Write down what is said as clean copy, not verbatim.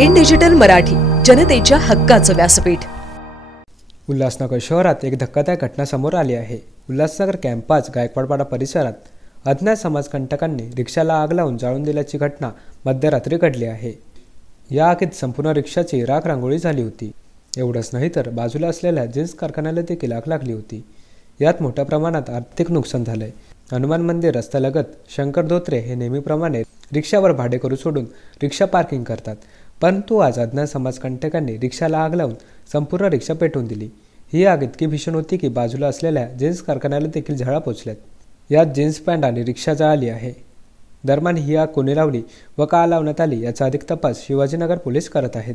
In digital Marathi, जनतेच्या हक्काचं व्यासपीठ. उल्हासनगर शहरात एक धक्कादायक घटना समोर आली आहे. उल्हासनगर कॅम्पस गायकवाडपाडा परिसरात अज्ञात समाजकंटकांनी रिक्षाला आग लावून जाळून दिल्याची घटना मध्यरात्री घडली आहे. या आगीत संपूर्ण रिक्षाची राख रांगोळी झाली होती. एवढंच नाही तर बाजूला असलेल्या जीन्स कारखान्याला देखील आग लागली होती. यात मोठ्या प्रमाणात आर्थिक नुकसान झालंय. हनुमान मंदिर रस्त्यालगत शंकर धोत्रे हे नेहमीप्रमाणे रिक्षावर भाडेकरू सोडून रिक्षा पार्किंग करतात. परंतु आज अज्ञात समाजकंटकांनी रिक्षाला आग लावून संपूर्ण रिक्षा पेटवून दिली. ही आग इतकी भीषण होती की बाजूला असलेल्या जीन्स कारखान्याला देखील झळा पोचल्यात. यात जीन्स पॅन्ट आणि रिक्षा जळाली आहे. दरम्यान ही आग कोणी लावली व का लावण्यात आली याचा अधिक तपास शिवाजीनगर पोलीस करत आहेत.